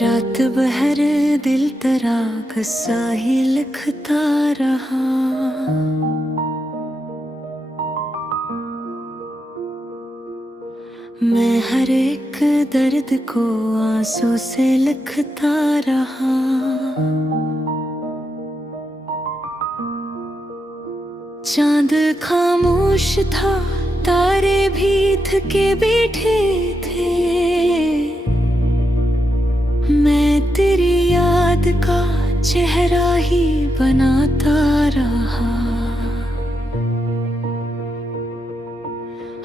रात भर दिल तेरा किस्सा ही लिखता रहा। मैं हर एक दर्द को आंसू से लिखता रहा। चांद खामोश था, तारे भी थके बैठे थे। मैं तेरी याद का चेहरा ही बनाता रहा।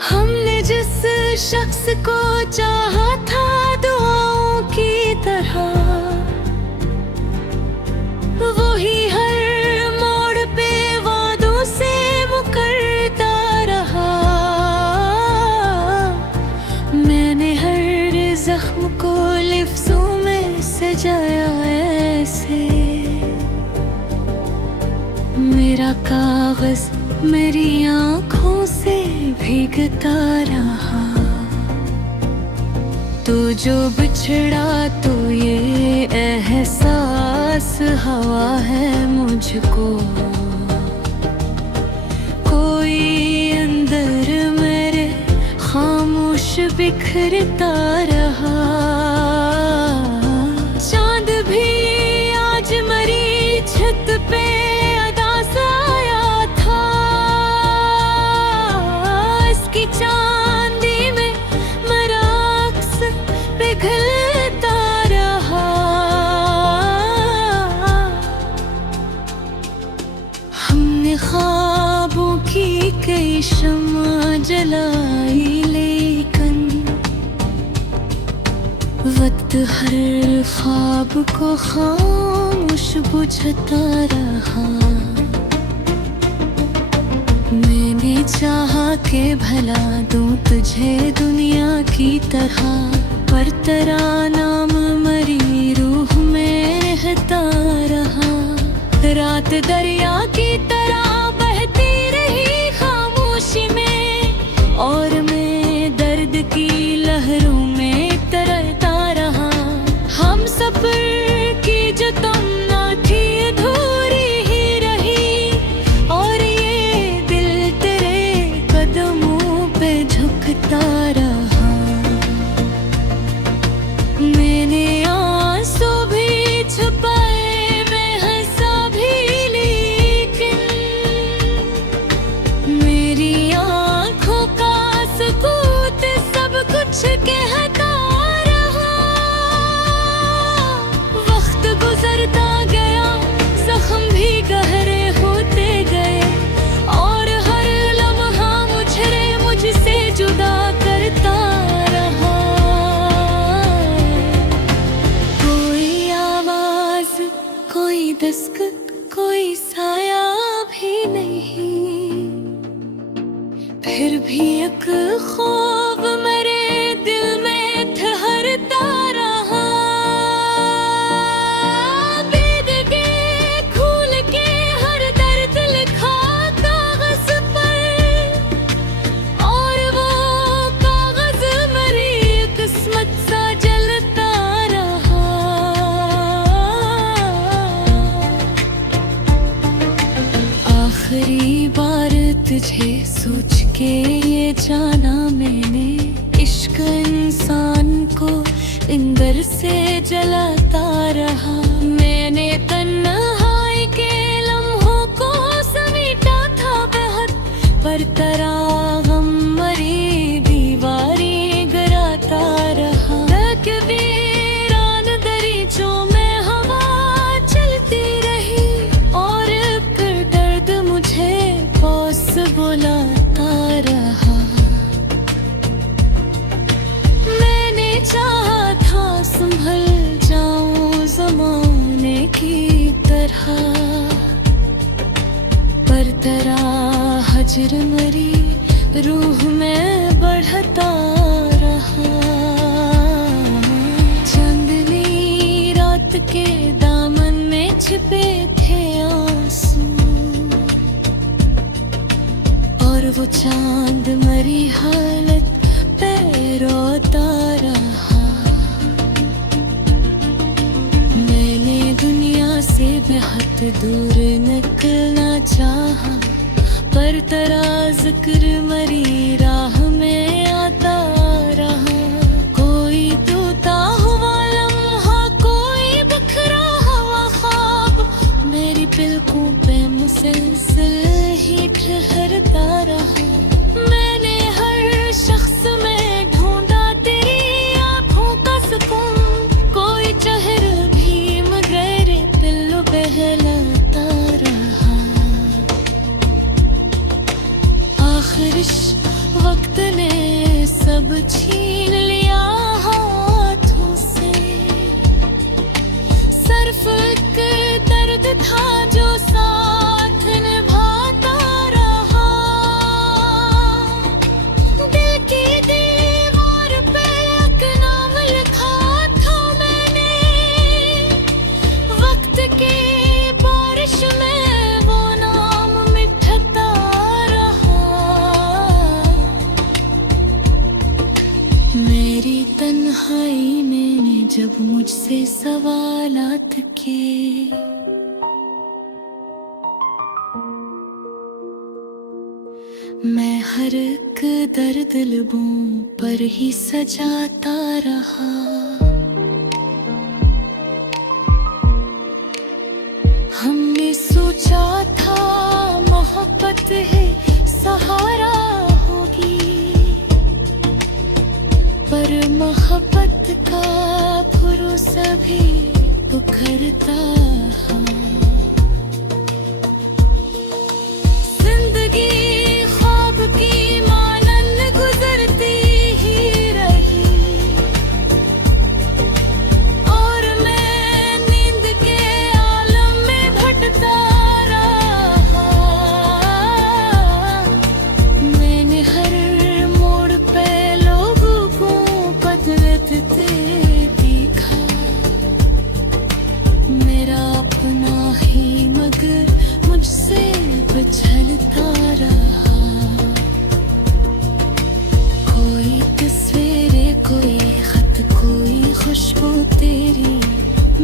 हमने जिस शख्स को चाहा था दुआओं की तरह, वो ही हर मोड़ पे वादों से मुकरता रहा। मैंने हर जख्म को लिफ्ज़ों में सजाया ऐसे, मेरा कागज मेरी आँखों से भीगता रहा। तो जो बिछड़ा तो ये एहसास हवा है मुझको, कोई अंदर मेरे खामोश बिखरता रहा। चांद भी आज मरी छत पे अदा साया था, इसकी चांदी में मेरा अक्स पिघलता रहा। हमने ख्वाबों की कई शम्मा जलाई, लेकिन वक्त हर ख्वाब को खामोश बुझता रहा। मैंने चाहा कि भला दूं तुझे दुनिया की तरह, पर तेरा नाम मरी रूह में रहता रहा। रात दरिया की तरह बहती रही खामोशी में, और मैं दर्द की लहरों में तरता रहा। हम सफर की जो तमन्ना थी अधूरी ही रही, और ये दिल तेरे कदमों पे झुकता रहा। मैंने आंसू भी छुपाए, मैं हंसा भी, लेकिन मेरी आँखों का सबूत सब कुछ कहता रहा। वक्त गुजरता गया, जख्म भी गहरे होते गए, और हर लम्हा मुझसे जुदा करता रहा। कोई आवाज, कोई दस्तक, कोई साया भी नहीं, फिर भी एक ख्वाब मेरे दिल में ठहरता रहा। भीग के खूल के हर दर्द लिखा कागज पर, और वो कागज मेरी किस्मत सा जलता रहा। आखिरी बार तुझे सोच के ये जाना मैंने, इश्क इंसान को अंदर से जलाता रहा। मैंने तन्हाई के लम्हों को समेटा था बहुत, पर तेरा गम मरी दीवारें गिराता रहा। वीरान दरीचों में हवा चलती रही, और एक दर्द मुझे पास बुलाता रहा। मैंने चाहा था संभल जाऊं ज़माने की तरह, पर तेरा हजर मरी रूह में बढ़ता रहा। चांदनी रात के दामन में छिपे थे आंसू, और वो चांद मरी हालत पे रोता रहा। बेहद दूर निकलना चाहा, पर तेरा जिक्र मरी राह में आता रहा। कोई टूटा हुआ लम्हा, कोई बिखरा हुआ ख्वाब, मेरी पलकों पे मुसलसल ही ठहरता रहा। मैंने हर शख्स में ढूंढा तेरी आंखों का सुकून, कोई चेहरा भी मगर दिल बहलाता रहा। आखिर इस वक्त ने सब छीन लिया हाथों से, सिर्फ एक दर्द था जो साथ निभाता रहा। दिल की दीवार पे एक नाम लिखा था मैंने, वक्त की बारिश में वो नाम मिटता रहा। मेरी तन्हाई में जब मुझसे सवालात किए, मैं हर एक दर्द लबों पर ही सजाता रहा। हमने सोचा था मोहब्बत है सहारा होगी, पर मोहब्बत का भरोसा भी पुकारता है। जिंदगी ख्वाब की मानंद गुजरती ही रही, और मैं नींद के आलम में भटकता रहा। मैंने हर मोड़ पे लोगों को बदलते देखा, मेरा अपना ही मगर मुझसे बिछड़ता रहा। कोई तस्वीरें, कोई खत, कोई खुशबू तेरी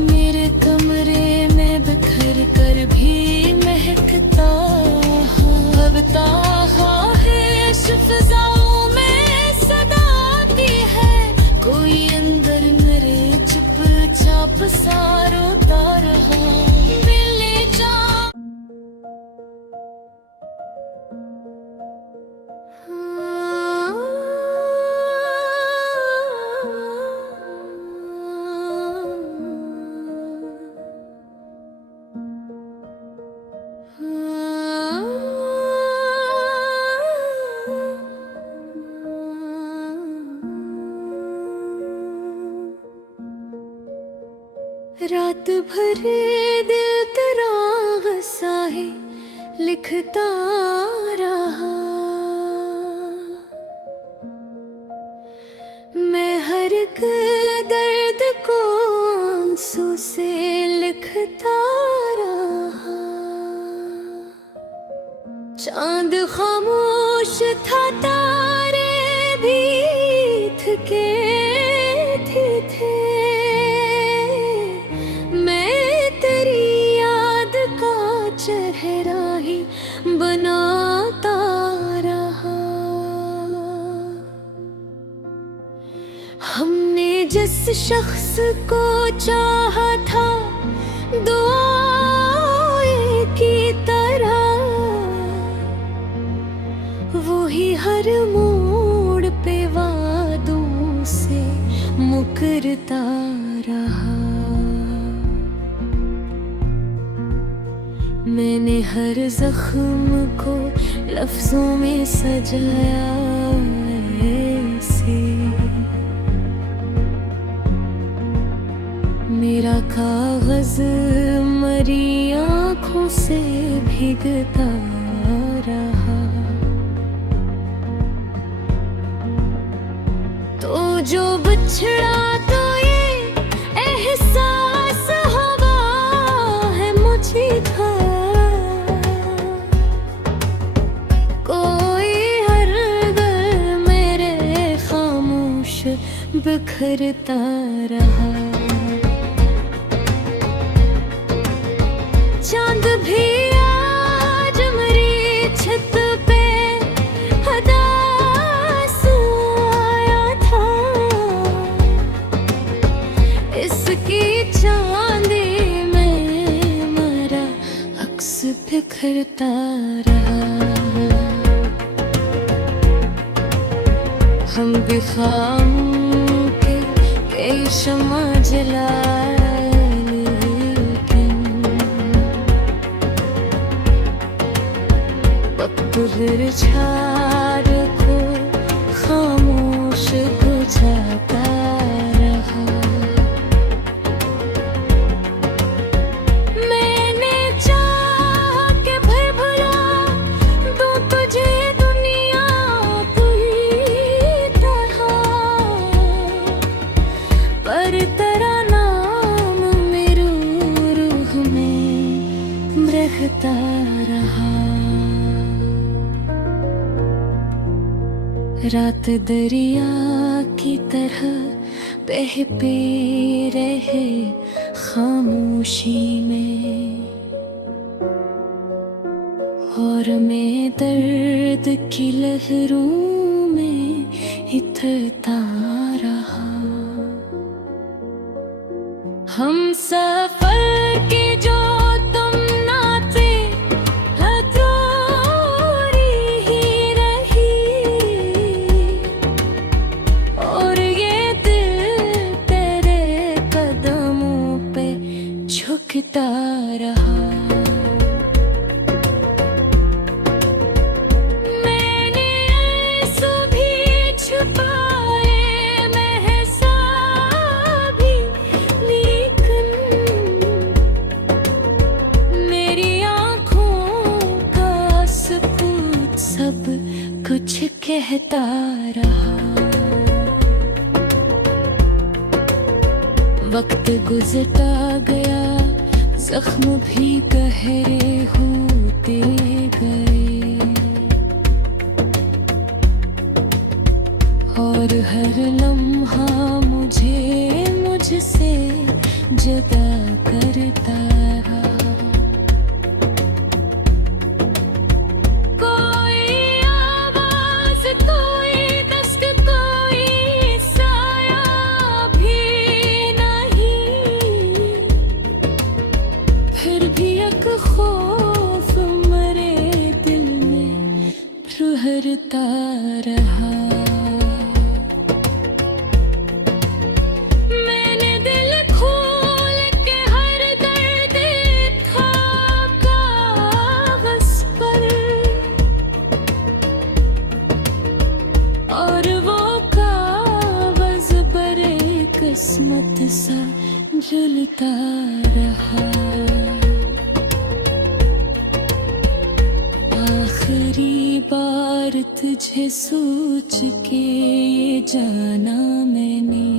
मेरे कमरे में बिखर कर भी महकता अब ताहा है। फिजाओं में सदा आती है, कोई अंदर मेरे चुपचाप सा रोता रहा। मिले जा रात भर दिल तेरा हंसा है लिखता रहा। मैं हर एक दर्द को आंसू से लिखता रहा। चांद खामोश था, तारे भी थके थे। चेहरा ही बनाता रहा। हमने जिस शख्स को चाहा था दुआएं की तरह, वो ही हर मोड़ पे वादों से मुकरता रहा। मैंने हर जख्म को लफ्जों में सजाया ऐसे, मेरा कागज मरी आँखों से भीगता रहा। तो जो बिछड़ा तो ये एहसास हवा है मुझे था। बिखरता रहा। चांद भी आज मेरी छत पे हदास आया था। इसकी चांदी में मरा अक्स बिखरता रहा। हम भी खाम के कई शम्मा जलाए, लेकिन वक्त फिर झाड़ को खामोश बुझाता रहा। मैंने चाहा कि भर भरा दूं तुझे दुनिया पूरी तरह, पर तेरा नाम मेरी रूह में रहता रहा। रात दरिया की तरह बहती रहे खामोशी में, और मैं दर्द की लहरों में इतरता रहा। हम सफर के जो तुम ना थे, अधूरी ही रही, और ये दिल तेरे कदमों पे झुकता रहा। मैंने आंसू भी छुपाए, महसा भी, लेकिन मेरी आँखों का सबूत सब कुछ कहता रहा। वक्त गुजरता गया, जख्म भी गहरे होते गए, और हर लम्हा मुझे मुझसे जुदा करता रहा। कोई आवाज, कोई दस्त, कोई साया भी नहीं, फिर भी एक खौफ मरे दिल में प्रहरता रहा। मैंने दिल खोल के हर दर्द लिखा कागज पर, और वो कागज बरे किस्मत सा जलता रहा। आखिरी बार तुझे सोच के ये जाना मैंने,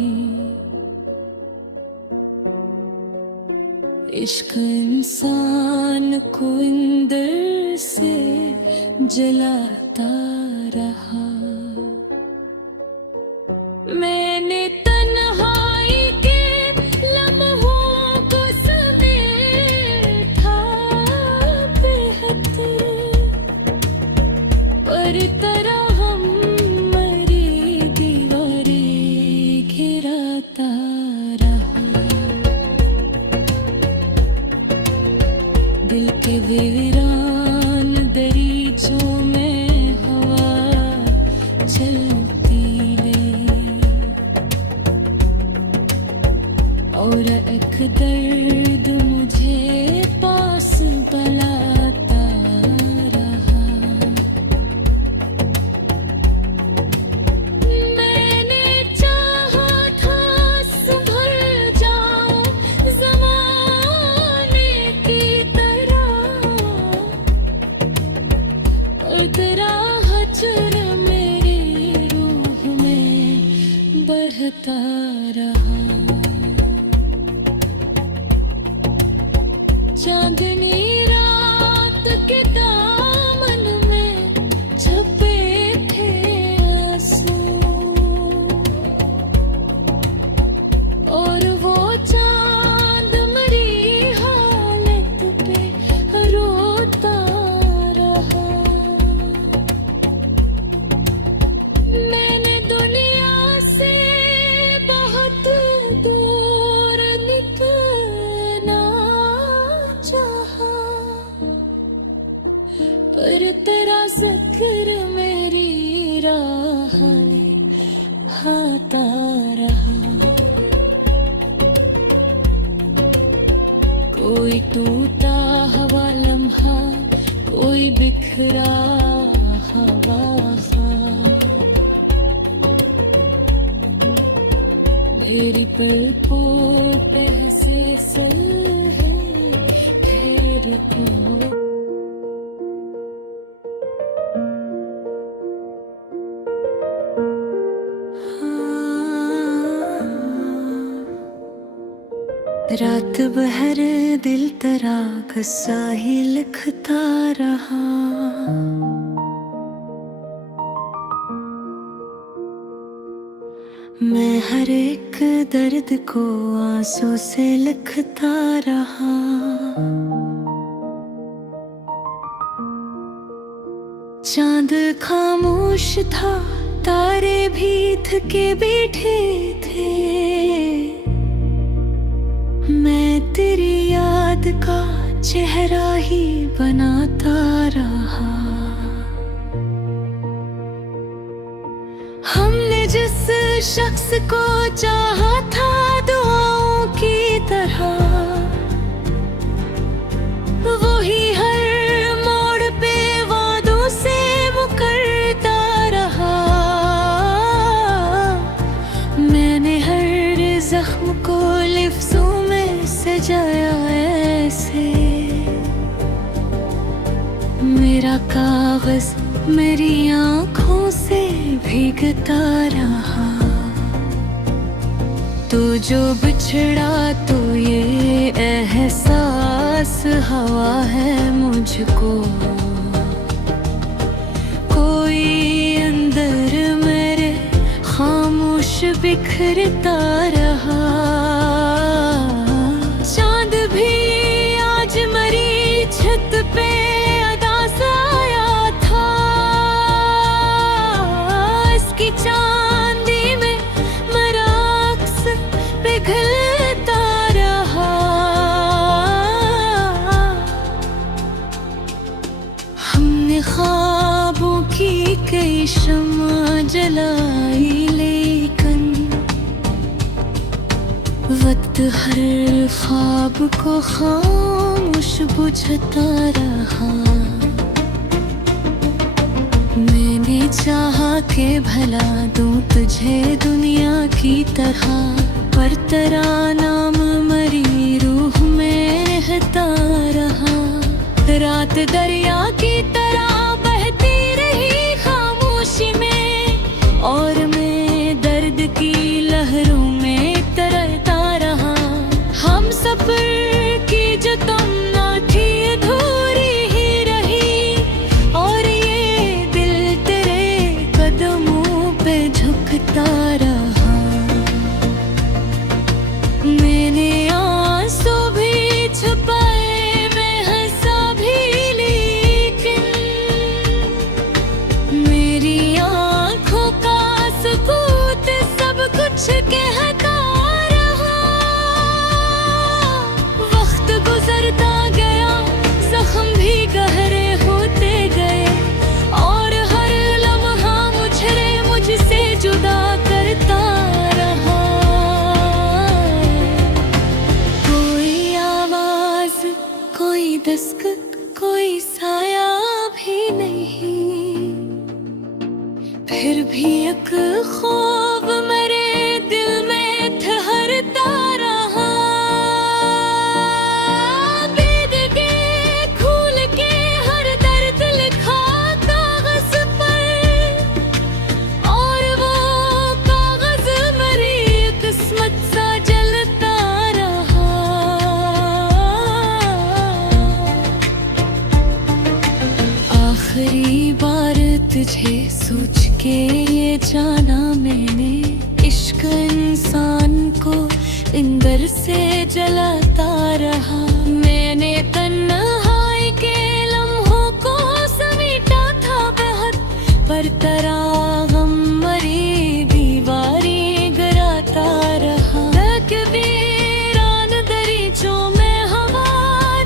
इश्क इंसान को अंदर से जलाता रहा। मैंने तन्हाई के लम्हों को समेटा बेहद, पर तरह हम मरी दीवारें गिराता रहा। दिल के वीरान दरीचों में हवा चलती रही, और एक दर्द मुझे पास बुलाता रहा। मैंने चाहा था संभल जाऊं ज़माने की तरह, पर तेरा जिक्र मेरी राह आता रहा। कोई टूटा हवा लम्हा, कोई बिखरा हवा ख्वाब। मेरी पलकों पे हंसे सल है ठहर को। रात भर दिल तेरा किस्सा ही लिखता रहा। मैं हर एक दर्द को आंसू से लिखता रहा। चांद खामोश था, तारे भी थके बैठे थे। मैं तेरी याद का चेहरा ही बनाता रहा। हमने जिस शख्स को चाहा था दुआओं की तरह, वो ही हर मोड़ पे वादों से मुकरता रहा। मैंने हर जख्म को लिफ्ज़ों में सजाया ऐसे। मेरा कागज मेरी आँखों से भीगता रहा। तो जो बिछड़ा तो ये एहसास हवा है मुझको। कोई अंदर मेरे खामोश बिखरता रहा। चांद भी आज मरी छत पे अदा साया था। इसकी चांदी में मेरा अक्स पिघलता रहा। हमने ख्वाबों की कई शम्मा जलाई, लेकिन वक्त हर ख्वाब को खामोश बुझता रहा। मैंने चाहा के भला दूं तुझे दुनिया की तरह, पर तेरा नाम मरी रूह में रहता रहा। रात दरिया की तरह बहती रही खामोशी में, और मैं दर्द की लहरों में तरता रहा। हम सफर की जो तमन्ना थी अधूरी ही रही, और ये दिल तेरे कदमों पे झुकता रहा। मैंने आंसू भी छुपाए, मैं हंसा भी, लेकिन मेरी आँखों का सबूत सब कुछ कहता रहा। वक्त गुजरता गया, जख्म भी गहरे होते गए, और हर लम्हा मुझसे जुदा करता रहा। कोई आवाज, कोई दस्तक, कोई साया भी नहीं, फिर भी एक ख्वाब मेरे दिल में ठहरता रहा। बेद के खूल के हर दर्द लिखा कागज पर, और वो कागज मेरी किस्मत सा जलता रहा। आखिरी बार तुझे सोच के ये जाना मैंने, इश्क इंसान को अंदर से जलाता रहा। मैंने तन्हाई के लम्हों को समेटा था बहुत, पर तेरा गम मरी दीवारें गिराता रहा। तकबीरान दरीचों में हवा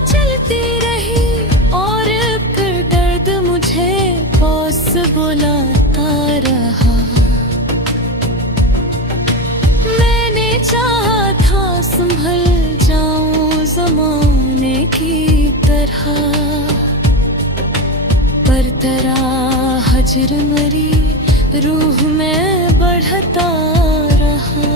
चलती रही, और फिर दर्द तेरा हजर मरी रूह में बढ़ता रहा।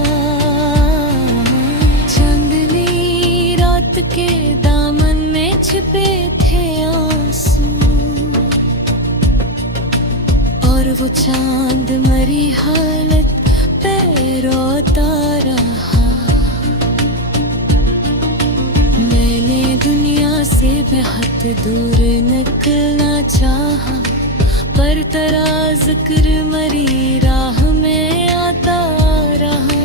चांदनी रात के दामन में छिपे थे आंसू, और वो चांद मरी हालत पे रोता रहा। मैंने दुनिया से बेहद दूर निकलना चाहा, पर तेरा जिक्र मरी राह में आता रहा।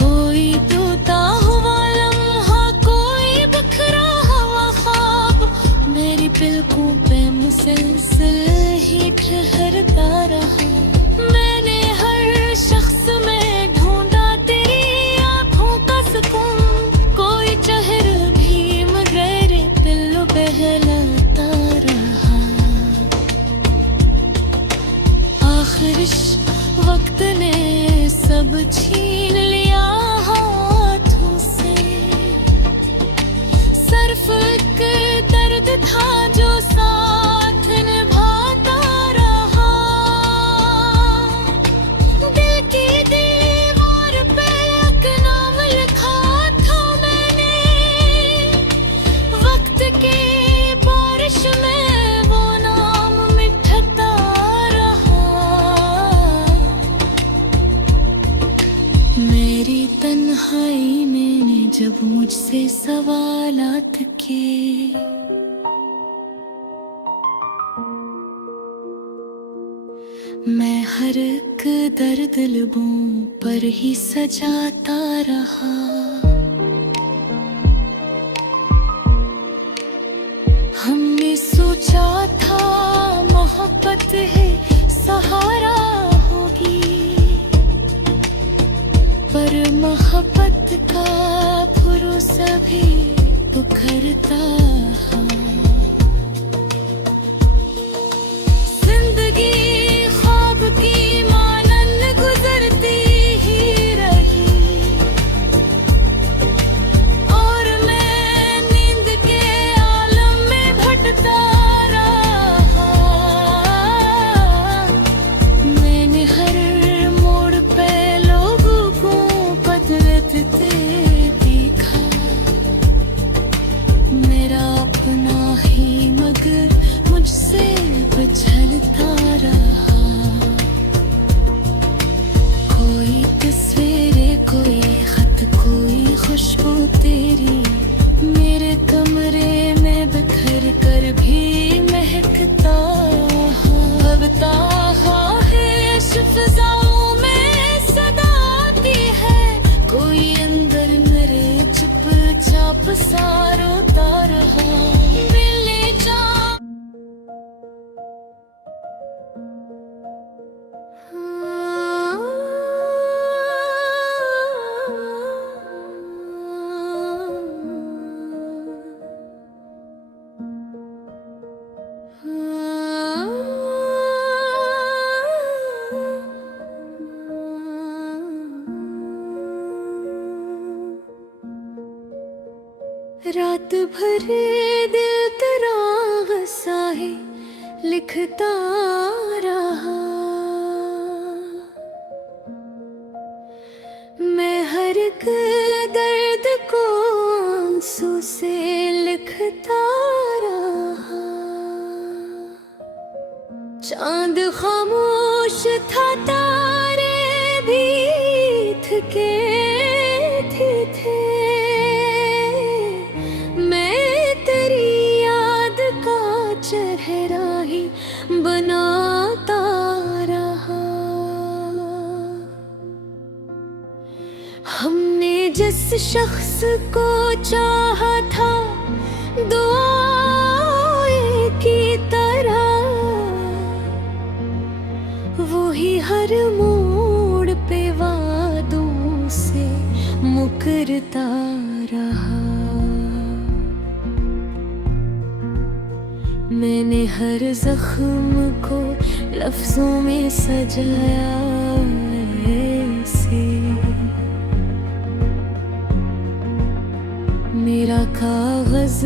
कोई टूटा हुआ लम्हा, कोई बिखरा हुआ ख्वाब, मेरी पलकों पे मुसलसल ही ठहरता रहा। मैंने हर शख्स में ढूंढा तेरी आंखों का सुकून, कोई चेहरा भी मगर दिल बहलाता रहा। आखिर वक्त ने सब छीन लिया हाथों से, सिर्फ एक दर्द था जो साथ निभाता रहा। दिल की दीवार पे एक नाम लिखा था मैंने, वक्त की बारिश में वो नाम मिटता रहा। मेरी तन्हाई मैंने जब मुझसे सवालात किए, मैं हर एक दर्द लबों पर ही सजाता रहा। हमने सोचा था मोहब्बत है सहारा होगी, पर मोहब्बत का भरोसा भी बिखरता है। जिंदगी ख्वाब की मानन गुजरती ही रही, और मैं नींद के आलम में भटकता रहा। मैंने हर मोड़ पे लोगों को बदलते देखा, मेरा अपना ही मगर मुझसे बिछड़ता रहा। कोई तस्वीरें, कोई खत, कोई खुशबू तेरी मेरे कमरे में बिखर कर भी महकता अब ताहा है। फिजाओं में सदा आती है, कोई अंदर मेरे चुपचाप सा रोता रहा। मिले जा रात भर दिल तेरा गुस्सा है लिखता रहा। मैं हर एक दर्द को आंसू से लिखता रहा। चांद खामोश था, तारे भी थके थे। चेहरा ही बनाता रहा। हमने जिस शख्स को चाहा था दुआएं की तरह, वो ही हर मोड़ पे वादों से मुकरता रहा। मैंने हर जख्म को लफ्जों में सजाया ऐसे, मेरा कागज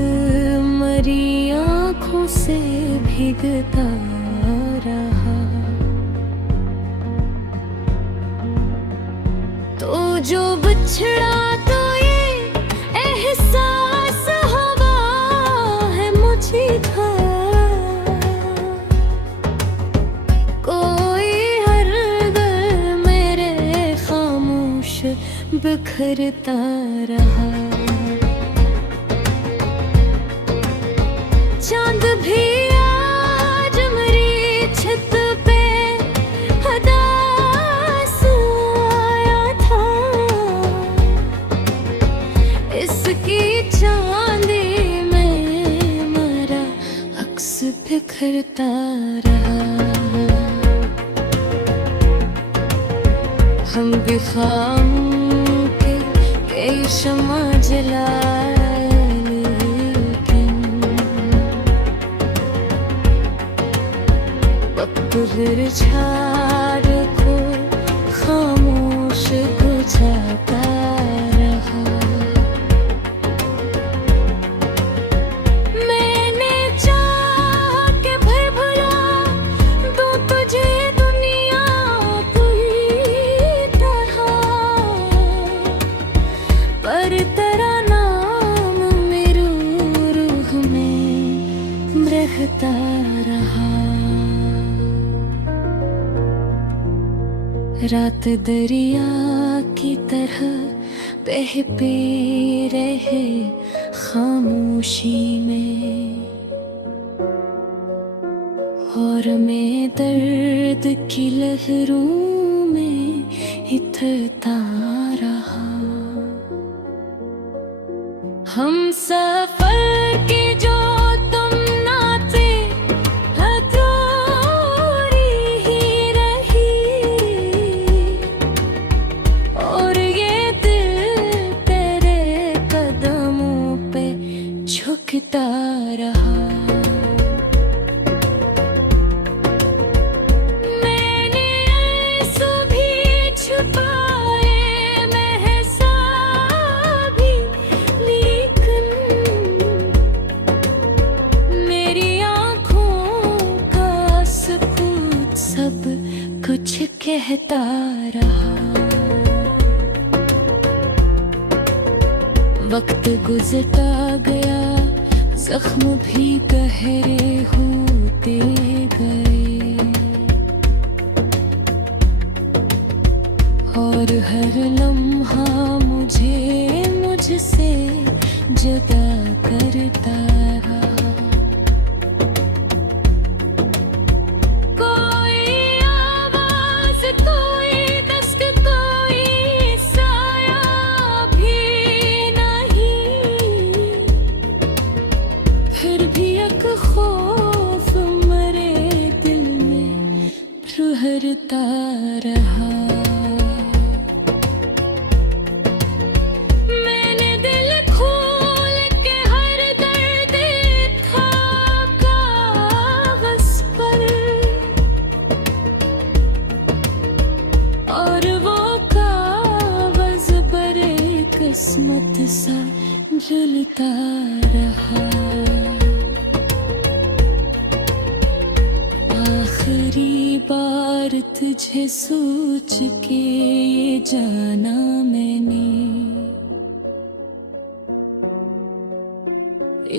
मरी आँखों से भीगता रहा। तो जो बिछड़ा तो ये एहसास हवा है मुझे था, कोई हर दिल मेरे खामोश बिखरता रहा। चांद भी आज मेरी छत पे हदास आया था, इसकी चांदी में मेरा अक्स बिखरता रहा। हम भी खाम के कई शम्मा जलाए, फिर झाड़ को खामोश बुझाता रहा। मैंने चाहा कि भर भरा दूं तुझे दुनिया पूरी तरह, पर तेरा नाम मेरी रूह में रहता रहा। रात दरिया की तरह बह पे रहे खामोशी में, और मैं दर्द की लहरों में इतरता रहा। हम सफर के जो तुम ना थे झुकता रहा। मैंने आंसू भी छुपाए महसा भी, लेकिन मेरी आँखों का सुकून सब कुछ कहता रहा। वक्त गुजरता गया, जख्म भी गहरे होते गए, और हर लम्हा मुझसे जुदा करता रहा। कोई आवाज, कोई दस्त, कोई साया भी फिर भी एक खौफ मेरे दिल में प्रहरता रहा। मैंने दिल खोल के हर दर्द था कागज पर, और वो कागज बड़े किस्मत सा जलता रहा। आखिरी बार तुझे सोच के ये जाना मैंने,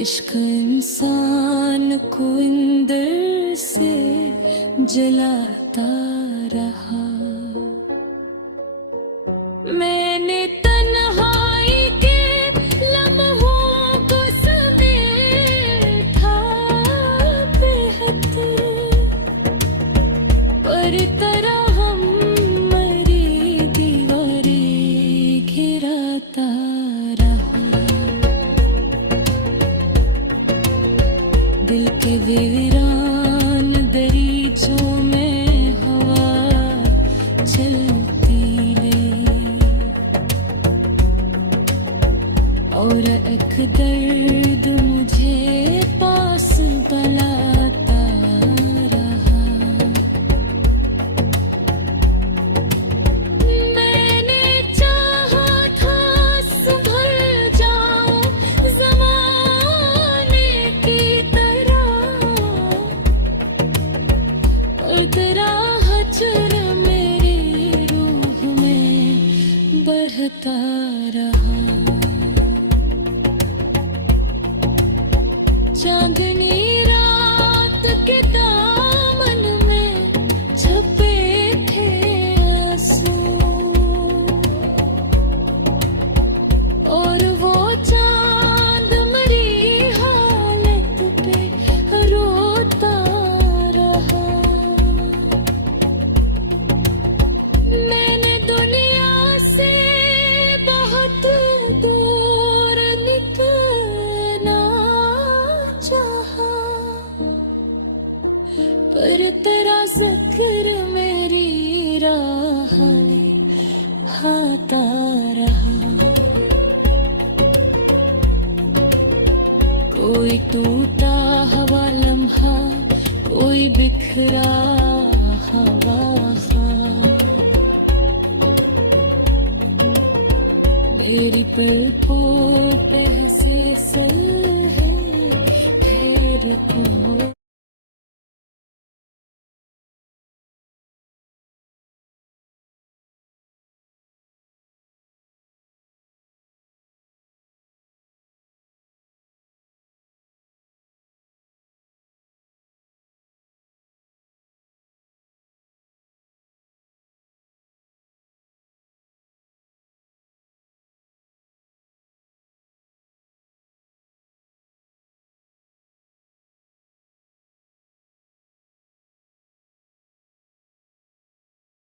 इश्क इंसान को अंदर से जलाता रहा। मैंने तन्हाई के लम्हों को समेटा बेहद, पर तरह हम मरी दीवारें घिराता रहा। दिल के वीरान दरीचों में हवा चलती ले, और एक दर्द मुझे पास बुलाता रहा। मैंने चाहा था संभल जाऊं ज़माने की तरह, करता रहा। चांदनी रात के दामन में छपे थे आंसू, और वो चांद मरी हालत पे रोता रहा। मैंने दुनिया से बहुत दूर निकलना चाहा, पर तेरा जिक्र मेरी राह में आता रहा। कोई टूटा हवा लम्हा, कोई बिखरा हवा ख्वाब, मेरी पलकों